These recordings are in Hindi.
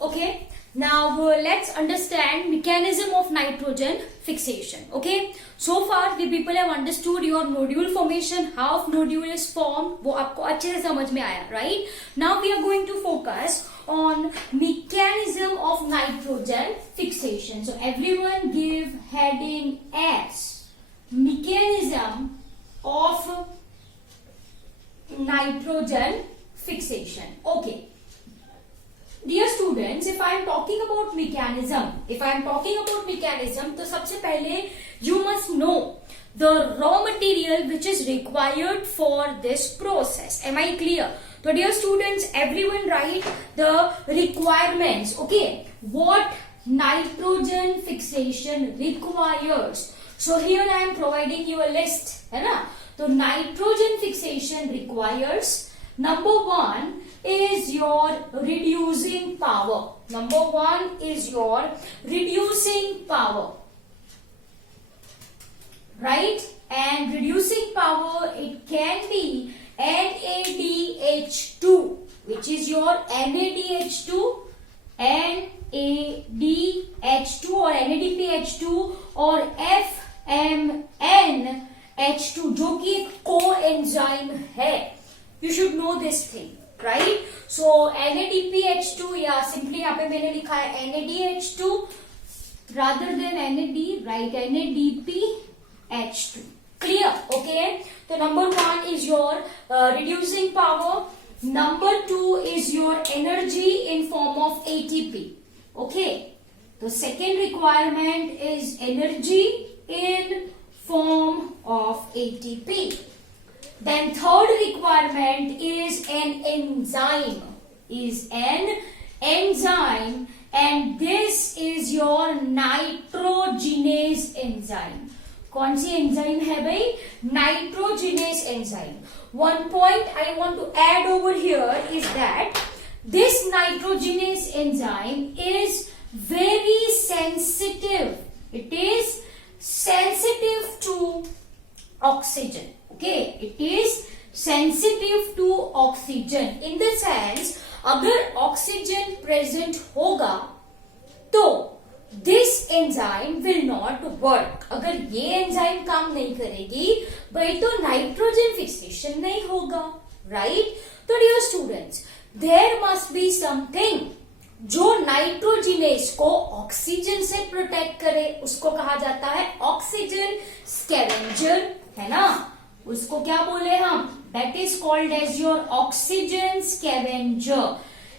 Okay, now let's understand mechanism of nitrogen fixation. Okay, so far the people have understood your nodule formation, how nodule is formed, वो आपको अच्छे से समझ में आया, right? Now we are going to focus on mechanism of nitrogen fixation. So everyone give heading as mechanism of nitrogen fixation. Okay. Dear students, if I am talking about mechanism, तो सबसे पहले you must know the raw material which is required for this process. Am I clear? So dear students, everyone write the requirements. Okay, what nitrogen fixation requires. So here I am providing you a list, है ना? So nitrogen fixation requires number one is your reducing power. Right? And reducing power, it can be NADH2, which is your NADH2 or NADPH2 or FMNH2, जो कि एक coenzyme है. You should know this thing, right? So NADPH2 या simply यहाँ पे मैंने लिखा है NADH2 rather than NAD, right? NADPH2. Clear? Okay. So number one is your reducing power. Number two is your energy in form of ATP. Okay. The second requirement is energy in form of ATP. Then third requirement is an enzyme. And this is your nitrogenase enzyme. कौन सी एंजाइम है भाई? Nitrogenase enzyme. One point I want to add over here is that this nitrogenase enzyme is very sensitive. It is sensitive to oxygen. Okay, it is sensitive to oxygen in the sense अगर ऑक्सीजन प्रेजेंट होगा तो this enzyme will not work. अगर ये एंजाइम काम नहीं करेगी भाई तो नाइट्रोजन फिक्सेशन नहीं होगा, राइट? तो dear students, there must be something जो नाइट्रोजिनेस को ऑक्सीजन से प्रोटेक्ट करे, उसको कहा जाता है ऑक्सीजन स्कैवेंजर, है ना? उसको क्या बोले हम? That is called as your oxygen scavenger.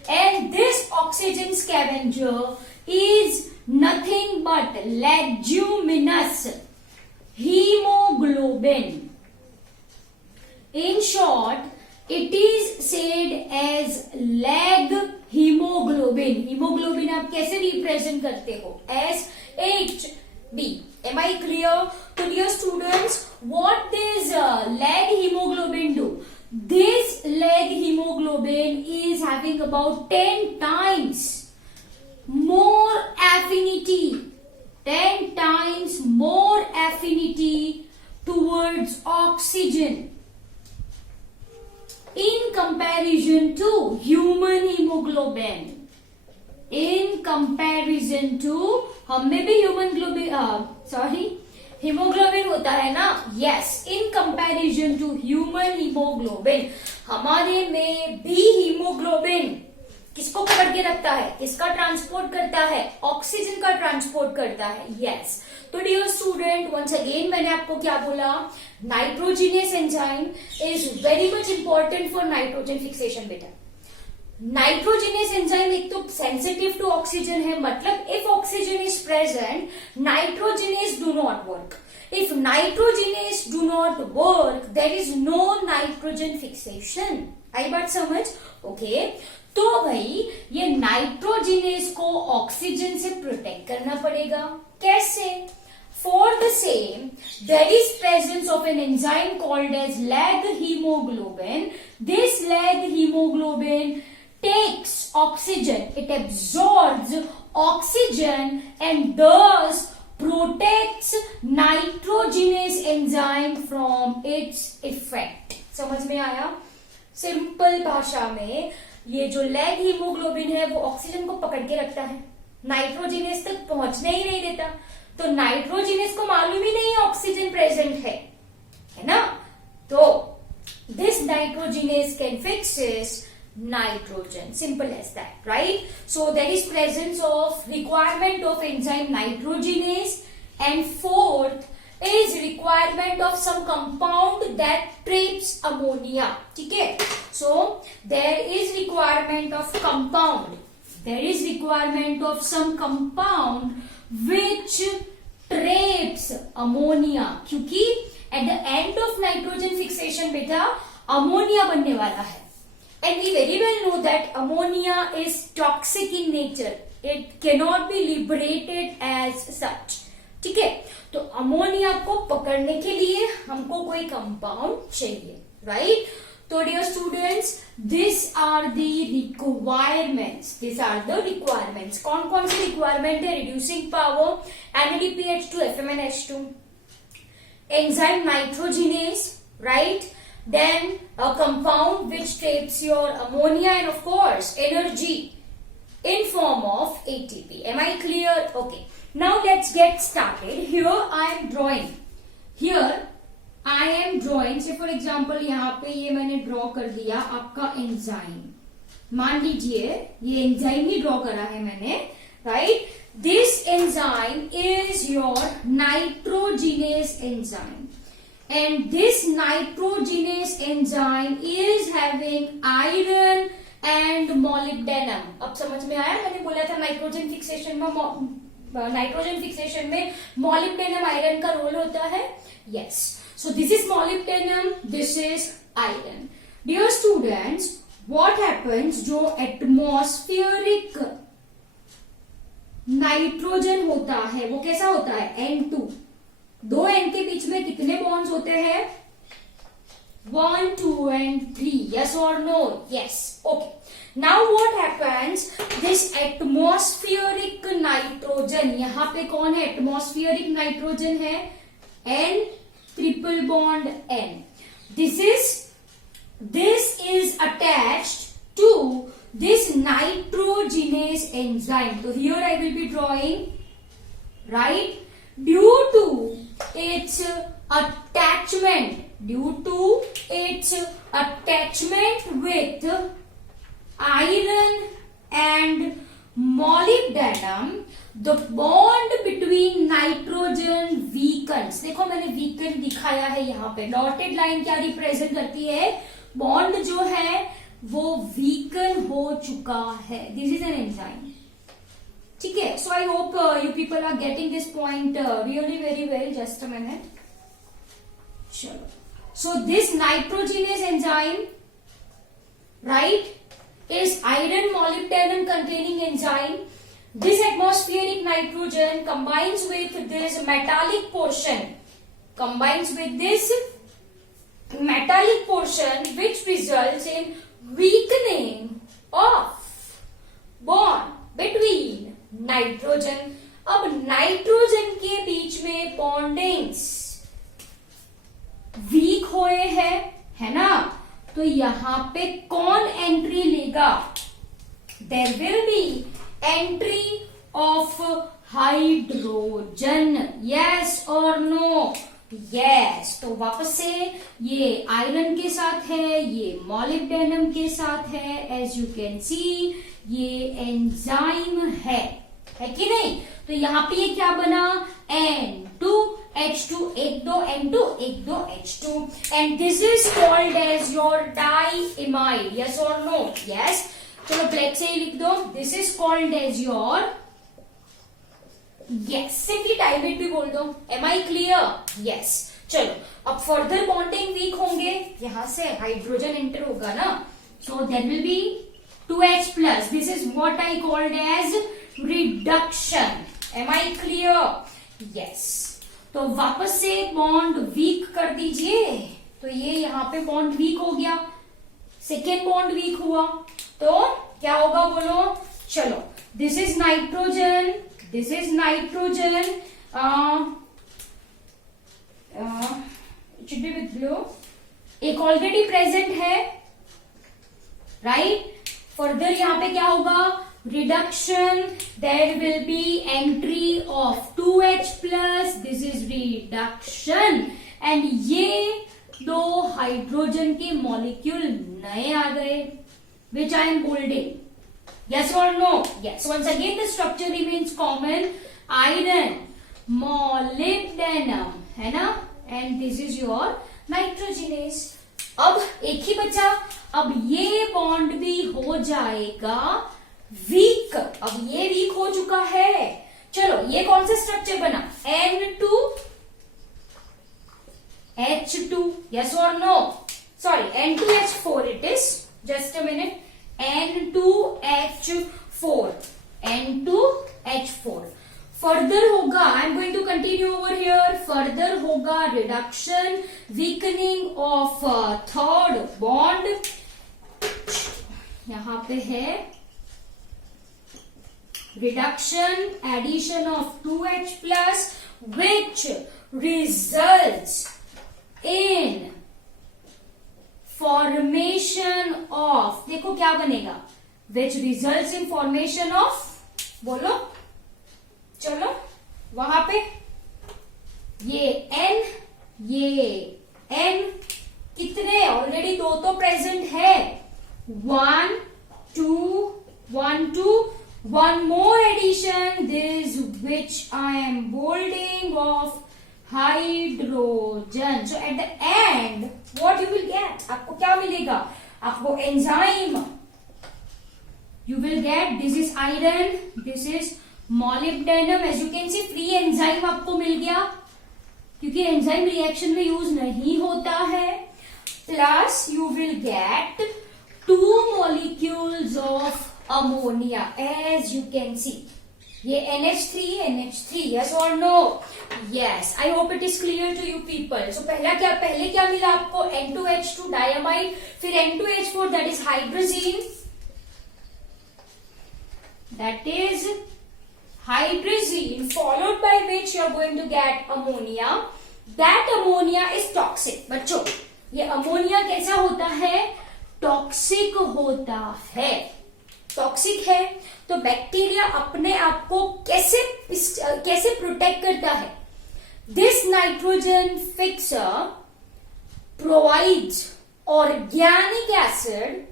And this oxygen scavenger is nothing but leguminous hemoglobin. In short, it is said as leg hemoglobin. Hemoglobin आप कैसे represent करते हो? as HB. Am I clear? So dear students, what this leg hemoglobin do? This leg hemoglobin is having about 10 times more affinity. 10 times more affinity towards oxygen in comparison to human hemoglobin. In comparison to, हम में भी hemoglobin होता है ना? Yes, in comparison to human hemoglobin, हमारे में भी hemoglobin किसको पकड़ के रखता है? किसका ट्रांसपोर्ट करता है? ऑक्सीजन का ट्रांसपोर्ट करता है. यस. तो डियर स्टूडेंट, वंस अगेन मैंने आपको क्या बोला? Nitrogenase enzyme is very much important for nitrogen fixation. बेटा, नाइट्रोजिनेस एंजाइम एक तो सेंसिटिव टू ऑक्सीजन है, मतलब if oxygen is present nitrogenase do not work. If nitrogenase do not work there is no nitrogen fixation. आई बात समझ? ओके. तो भाई ये नाइट्रोजिनेस को ऑक्सीजन से प्रोटेक्ट करना पड़ेगा. कैसे? For the same there is presence of an enzyme called as leg hemoglobin. This leg hemoglobin takes oxygen, it absorbs oxygen and thus protects nitrogenase enzyme from its effect. समझ में आया? सिंपल भाषा में ये जो लैग हीमोग्लोबिन है वो ऑक्सीजन को पकड़ के रखता है, नाइट्रोजिनेस तक पहुंचने ही नहीं देता। तो नाइट्रोजिनेस को मालूम ही नहीं ऑक्सीजन प्रेजेंट है ना। तो this nitrogenase can fixes nitrogen, simple as that, right? So there is presence of requirement of enzyme nitrogenase, and fourth is requirement of some compound that traps ammonia. ठीक है? So there is requirement of compound, there is requirement of some compound which traps ammonia, क्योंकि at the end of nitrogen fixation बेटा ammonia बनने वाला है, and we very well know that ammonia is toxic in nature, it cannot be liberated as such. ठीक है? तो अमोनिया को पकड़ने के लिए हमको कोई कंपाउंड चाहिए, राइट? तो dear students, this are the requirements, this are the requirements. कौन कौन सी रिक्वायरमेंट है? Reducing power, NADPH2 FMNH2, enzyme nitrogenase, right? Then a compound which traps your ammonia, and of course energy in form of ATP. Am I clear? Okay. Now let's get started. Here I am drawing. Here I am drawing. Say for example यहाँ पे ये मैंने draw कर दिया आपका enzyme. मान लीजिए ये enzyme ही draw करा है मैंने, right? This enzyme is your nitrogenase enzyme, and this nitrogenase enzyme is having iron and molybdenum. अब समझ में आया? मैंने बोला था नाइट्रोजन फिक्सेशन में molybdenum आयरन का रोल होता है. Yes. So this is molybdenum, this is iron. Dear students, what happens? जो एटमॉस्फेरिक नाइट्रोजन होता है वो कैसा होता है? N2. दो N के बीच में कितने बॉन्ड्स होते हैं? 1, 2 and 3. Yes or no? Yes. Okay. Now what happens? This atmospheric nitrogen, यहाँ पे कौन है? Atmospheric nitrogen है N, triple bond N. This is attached to this nitrogenase enzyme. So here I will be drawing, right? Due to its attachment with iron and molybdenum, the bond between nitrogen weakens. देखो मैंने weaken दिखाया है यहाँ पे. डॉटेड लाइन क्या रिप्रेजेंट करती है? बॉन्ड जो है वो वीकन हो चुका है. This is an enzyme. ठीक है? So I hope you people are getting this point really very well. Just a minute. चलो. So this nitrogenase enzyme, right, is iron molybdenum containing enzyme. This atmospheric nitrogen combines with this metallic portion, which results in weakening of bond between nitrogen. अब नाइट्रोजन के बीच में बॉन्डिंग्स वीक हुए हैं, है ना? तो यहां पे कौन एंट्री लेगा? There will be entry of hydrogen. Yes और नो? यस. तो वापस से ये आयरन के साथ है, ये मॉलिब्डेनम के साथ है. एज यू कैन सी ये एंजाइम है कि नहीं? तो यहाँ पे ये क्या बना? N2H2, 1 2 N2, 1 2 H2, and this is called as your diimide. Yes or no? Yes. चलो ब्लैक से ही लिख दो. This is called as your, yes, simply diimide भी बोल दो. Am I clear? Yes. चलो अब फर्दर बॉन्डिंग वीक होंगे, यहां से हाइड्रोजन एंटर होगा ना. So there will be 2H plus. This is what I called as reduction. Am I clear? Yes. तो वापस से बॉन्ड वीक कर दीजिए. तो ये यहाँ पे बॉन्ड वीक हो गया, सेकेंड बॉन्ड वीक हुआ, तो क्या होगा बोलो? चलो. This is nitrogen, this is nitrogen. It should be with blue. एक ऑलरेडी प्रेजेंट है, राइट? फर्दर यहाँ पे क्या होगा, reduction, there will be entry of 2H plus, this is reduction, and ये दो हाइड्रोजन के मॉलिक्यूल नए आ गए, which I am bolding. Yes or no? Yes. Once again the structure remains common. Iron, molybdenum, है ना? And this is your nitrogenase. अब एक ही बचा, अब ये बॉन्ड भी हो जाएगा वीक. अब ये वीक हो चुका है. चलो ये कौन सा स्ट्रक्चर बना, N2H2. Yes or no? Sorry, N2H4 it is. Just a minute. N2H4. N2H4. Further होगा, I am going to continue over here. Further होगा reduction, weakening of third bond. यहाँ पे है reduction, addition of 2H plus, which results in formation of, देखो क्या बनेगा, which results in formation of, बोलो, चलो वहां पे ये N कितने, ऑलरेडी दो तो प्रेजेंट है, 1 2 1 2, one more addition, this which I am bolding of hydrogen. So at the end what you will get, आपको क्या मिलेगा, आपको enzyme, you will get, this is iron, this is molybdenum. As you can see free enzyme आपको मिल गया, क्योंकि एंजाइम रिएक्शन में यूज नहीं होता है. Plus you will get 2 molecules of ammonia, as you can see. ये NH3, yes or no? Yes. I hope it is clear to you people. So पहले क्या मिला आपको, N2H2 diamide, फिर N2H4 that is hydrazine, followed by which you are going to get ammonia. That ammonia is toxic. बच्चों ये अमोनिया कैसा होता है, टॉक्सिक होता है. टॉक्सिक है तो बैक्टीरिया अपने आप को कैसे प्रोटेक्ट करता है. This nitrogen fixer provides organic acid,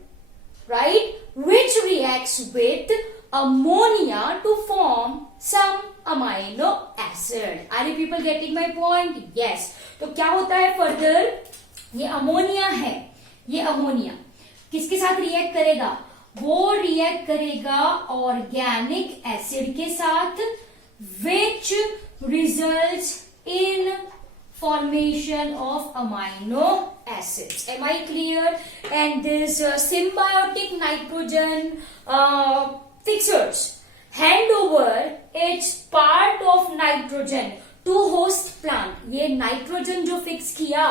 right, which reacts with ammonia to form some amino acid. Are you people getting my point? Yes. तो क्या होता है फर्दर, ये अमोनिया है, ये अमोनिया किसके साथ रिएक्ट करेगा, वो रिएक्ट करेगा ऑर्गेनिक एसिड के साथ, which results in formation of amino acids. Am I clear? And this symbiotic nitrogen fixers hand over its part of nitrogen to host plant. ये नाइट्रोजन जो फिक्स किया,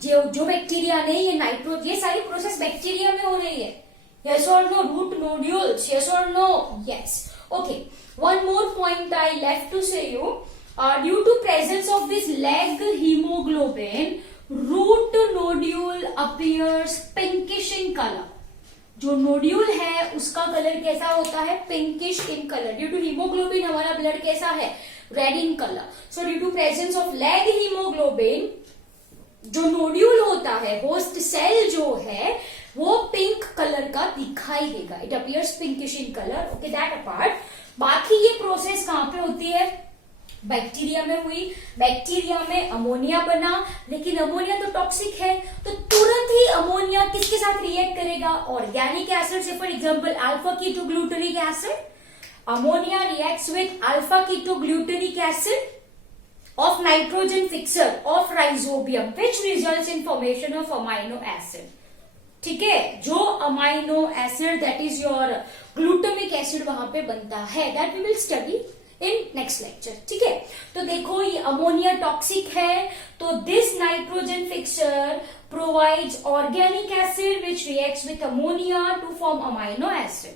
जो बैक्टीरिया ने ये सारी प्रोसेस बैक्टीरिया में हो रही है. Yes or no? Root nodules. Yes or no? Yes. Okay. One more point I left to say you. Due to presence of this leg hemoglobin, root nodule appears pinkish in color. जो नोड्यूल है उसका कलर कैसा होता है, pinkish in colour. Due to haemoglobin हमारा ब्लड कैसा है, red in colour. So due to presence of leg haemoglobin, जो नोड्यूल होता है, होस्ट सेल जो है, वो पिंक कलर का दिखाई देगा. It appears pinkish in colour. Okay, that apart. बाकी ये प्रोसेस कहां पे होती है, बैक्टीरिया में हुई. बैक्टीरिया में अमोनिया बना, लेकिन अमोनिया तो टॉक्सिक है, तो तुरंत ही अमोनिया किसके साथ रिएक्ट करेगा, ऑर्गेनिक एसिड से. For example alpha ketoglutaric acid, ammonia reacts with alpha ketoglutaric acid of nitrogen fixer of rhizobium, which results in formation of amino acid. ठीक है, जो amino acid that is your glutamic acid वहां पे बनता है, that we will study in next lecture. ठीक है, तो देखो ये अमोनिया टॉक्सिक है, तो this nitrogen fixer provides organic acid which reacts with ammonia to form amino acid.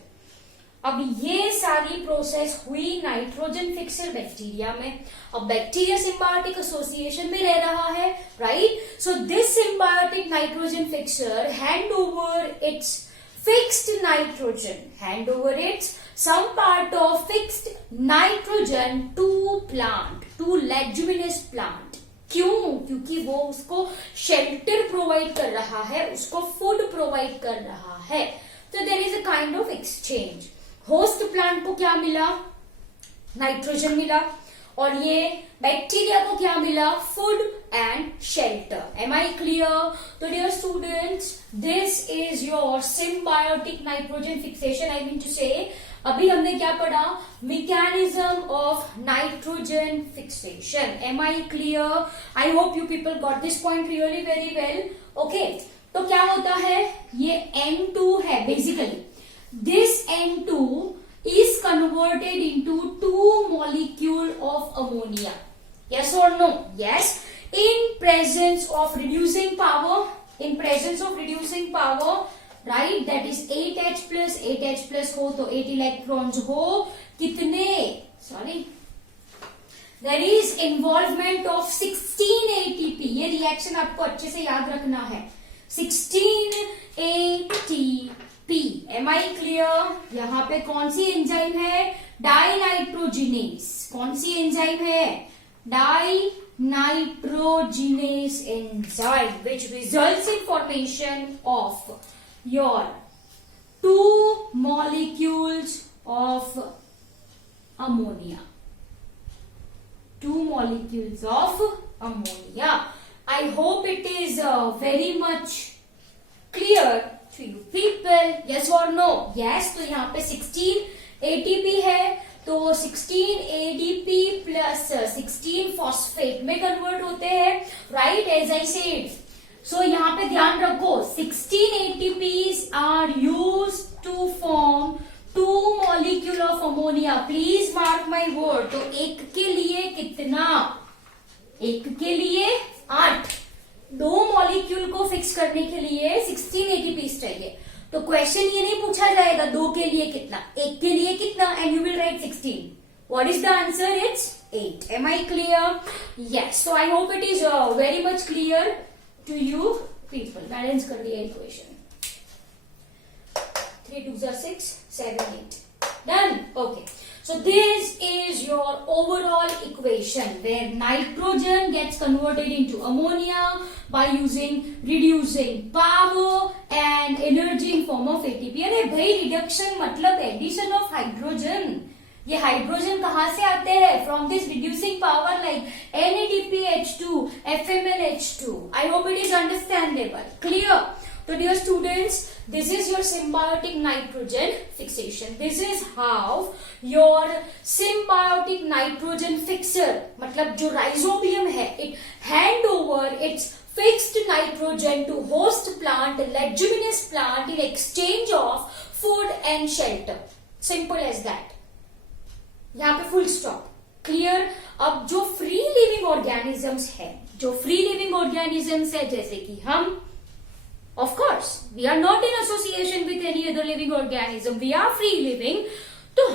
अब ये सारी प्रोसेस हुई नाइट्रोजन फिक्सर बैक्टीरिया में. अब बैक्टीरिया सिम्बायोटिक एसोसिएशन में रह रहा है, right. So this symbiotic nitrogen fixer hand over it's fixed nitrogen, hand over its some part of fixed nitrogen to plant, to leguminous plant. क्यों? क्योंकि वो उसको शेल्टर प्रोवाइड कर रहा है, उसको फूड प्रोवाइड कर रहा है. तो there is a kind of exchange. Host plant को क्या मिला? नाइट्रोजन मिला, और ये बैक्टीरिया को क्या मिला? Food and shelter. Am I clear? तो dear students, this is your symbiotic nitrogen fixation. I mean to say अभी हमने क्या पढ़ा? Mechanism of nitrogen fixation. Am I clear? I hope you people got this point really very well. Okay, तो क्या होता है? ये N2 है basically. This N2 is converted into 2 molecule of ammonia. Yes or no? Yes. In presence of reducing power, right? That is 8H plus हो तो 8 electrons हो कितने? Sorry. There is involvement of 16 ATP. ये रिएक्शन आपको अच्छे से याद रखना है. 16 ATP. M I clear? यहां पे कौन सी एंजाइम है? डाइनाइट्रोजिनेस. कौन सी एंजाइम है? Dinitrogenase enzyme which results in formation of your 2 molecules of ammonia. 2 molecules of ammonia. I hope it is very much clear to you people. Yes or no? Yes. तो यहाँ पे 16 ATP है, तो 16 ADP plus 16 phosphate में कन्वर्ट होते हैं, right? As I said. So यहाँ पे ध्यान रखो, 16 ATPs are used to form 2 molecule of ammonia. Please mark my word. तो एक के लिए कितना? एक के लिए 8. 2 मॉलिक्यूल को फिक्स करने के लिए 16 ATPs चाहिए. तो क्वेश्चन ये नहीं पूछा जाएगा 2 के लिए कितना, एक के लिए कितना, and you will write 16. What is the answer? It's 8. Am I clear? Yes. So I hope it is very much clear to you people. Balance कर दिया equation. 3 2 6 7 8. Done. Okay. So this is your overall equation where nitrogen gets converted into ammonia by using reducing power and energy in form of ATP. अरे भाई, रिडक्शन मतलब एडिशन ऑफ हाइड्रोजन. ये हाइड्रोजन कहाँ से आते हैं? From this reducing power like NADPH2, FMNH2. I hope it is understandable. Clear? So dear students, this is your symbiotic nitrogen fixation. This is how your symbiotic nitrogen fixer, मतलब जो rhizobium है, it hand over its fixed nitrogen to host plant, leguminous plant in exchange of food and shelter. Simple as that. यहाँ पे full stop. Clear? अब जो free living organisms है, जो free living organisms है, जैसे कि हम, of course, we are not in association with any other living organism. We are free living. तो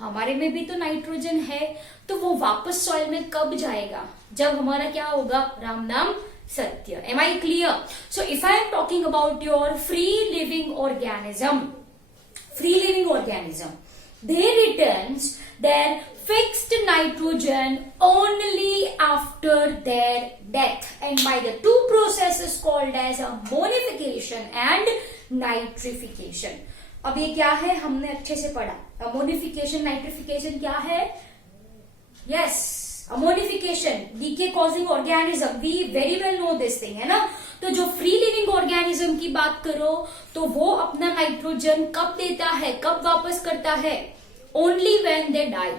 हमारे में भी तो नाइट्रोजन है, तो वो वापस सॉइल में कब जाएगा? जब हमारा क्या होगा? राम नाम सत्य. Am I clear? So if I am talking about your free living organism, they returns their fixed nitrogen only after their death, and by the 2 processes called as ammonification and nitrification. अब ये क्या है? हमने अच्छे से पढ़ा. अमोनिफिकेशन, नाइट्रिफिकेशन क्या है? Yes, ammonification decay causing organism. We very well know this thing, है ना? तो जो फ्री लिविंग ऑर्गेनिज्म की बात करो तो वो अपना नाइट्रोजन कब देता है, कब वापस करता है? Only when they die.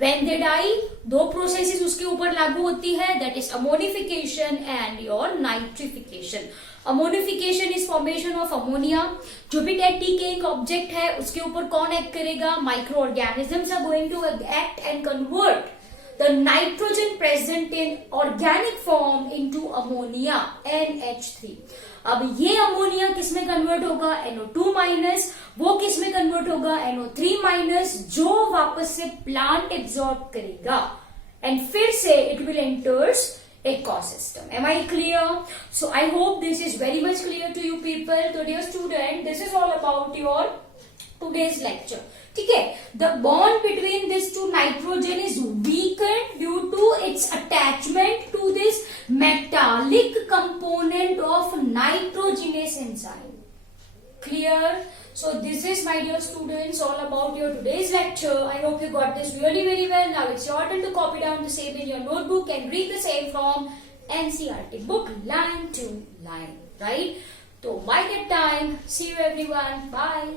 When they die, 2 processes उसके ऊपर लागू होती है, that is ammonification and your nitrification. Ammonification is formation of ammonia. जो भी डेड डिकेइंग ऑब्जेक्ट है उसके ऊपर कौन एक्ट करेगा? Microorganisms are going to act and convert the nitrogen present in organic form into ammonia, NH3. अब ये अमोनिया किस में कन्वर्ट होगा? NO2 minus. वो किस में कन्वर्ट होगा? NO3 माइनस, जो वापस से प्लांट एब्जॉर्ब करेगा, एंड फिर से it will enters ecosystem. Am I clear? So I hope this is very much clear to you people. So dear student, this is all about your today's lecture. Okay, the bond between these two nitrogen is weakened due to its attachment to this metallic component of nitrogenase enzyme. Clear? So this is, my dear students, all about your today's lecture. I hope you got this really very well. Now it's your turn to copy down the same in your notebook and read the same from NCERT book line to line. Right? So by that time, see you everyone. Bye.